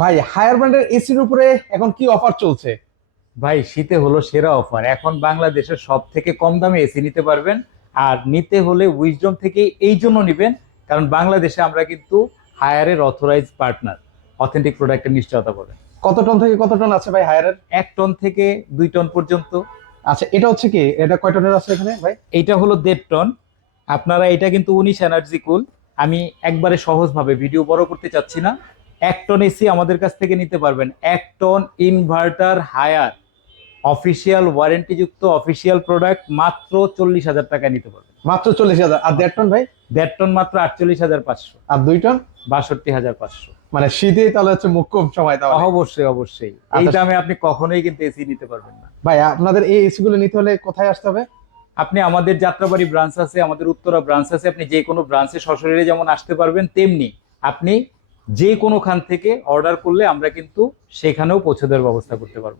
ভাই হায়ার ব্র্যান্ডের এসির উপরে এখন কি অফার চলছে? ভাই শীতে হলো সেরা অফার। এখন বাংলাদেশের সব থেকে কম দামে এসি নিতে পারবেন। আর নিতে হলে উইজডম থেকে এই জন্য নিবেন, কারণ বাংলাদেশে আমরা কিন্তু হায়ারের অথরাইজ পার্টনার, অথেন্টিক প্রোডাক্টের নিশ্চয়তা পাবেন। কত টন থেকে কত টন আছে ভাই হায়ারের? 1 টন থেকে 2 টন পর্যন্ত। আচ্ছা, এটা হচ্ছে কি, এটা কয় টনের আছে এখানে ভাই? এইটা হলো 1.5 টন। আপনারা এটা কিন্তু 19 এনার্জি কুল। আমি একবারে সহজভাবে ভিডিও বড় করতে চাচ্ছি না। 1 টন এসি আমাদের কাছ থেকে নিতে পারবেন, 1 টন ইনভার্টার হায়ার অফিসিয়াল ওয়ারেন্টিযুক্ত অফিসিয়াল প্রোডাক্ট মাত্র 40,000 টাকা নিতে পারবেন। মাত্র 40,000। আর 1.5 টন ভাই? 1.5 টন মাত্র 48,500। আর 2 টন? 62,500। মানে শীতেই তাহলে হচ্ছে মুখ্য সময় তাহলে। অবশ্যই অবশ্যই, এই আচ্ছা দামে আপনি কখনোই কিন্তু এসি নিতে পারবেন না। ভাই, আপনাদের এই এসি গুলো নিতে হলে কোথায় আসতে হবে? আপনি আমাদের যাত্রাবাড়ি ব্রাঞ্চ আছে, আমাদের উত্তরা ব্রাঞ্চ আছে, আপনি যে কোনো ব্রাঞ্চে সশরীরে যেমন আসতে পারবেন, তেমনি আপনি যে কোনো খান থেকে অর্ডার করলে আমরা কিন্তু সেখানেও পৌঁছে দেওয়ার ব্যবস্থা করতে পারবো।